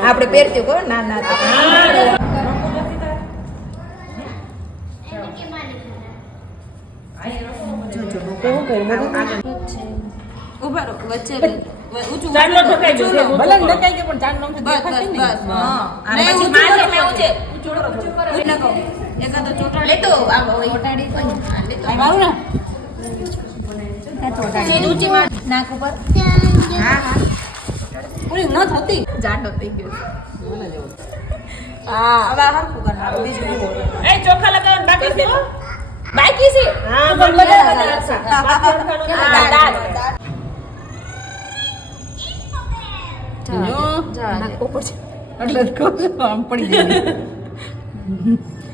આપણે પહેરતી કો ના ના ઉભા રહો વચ્ચે ઊંચું ચાંદલો ઠકાઈ ગયો છે ભલે ઠકાઈ ગયો પણ ચાંદલો નથી દેખાતી ને બસ હા અને પછી માથે મે ઊંચે ઊંચું કરો નકો એકાદો ચોટાડી લેતો આ ચોટાડી તો લેતો આ મારું ને આ ચોટાડી ઊંચી માં નાક ઉપર હા હા પૂરી ન થતી જાડો થઈ ગયો મને જેવો હા હવે હરખું કરવાનું બીજું એ ચોખા લગાવવાનું બાકી છે બાકી છે હા પણ બધા જો નાક ઉપર છે એટલે જ કહું છું આમ પડી જાય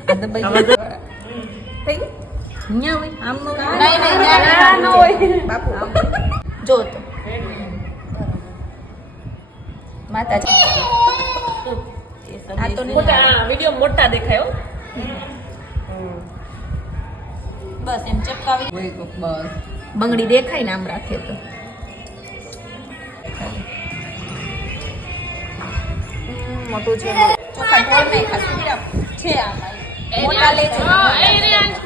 આ તો ભાઈ થઈ ન્યા હોય આમ નો નહીં ન હોય બાપુ જો તો માતાજી આ તો મોટા વિડિયો મોટા દેખાયો બસ એમ ચપકાવી બસ બંગડી દેખાય ને આમ રાખીએ તો મોટું છે ચોખા ઢોળ નહીં ખાસ છે આમાં મોટા લે છે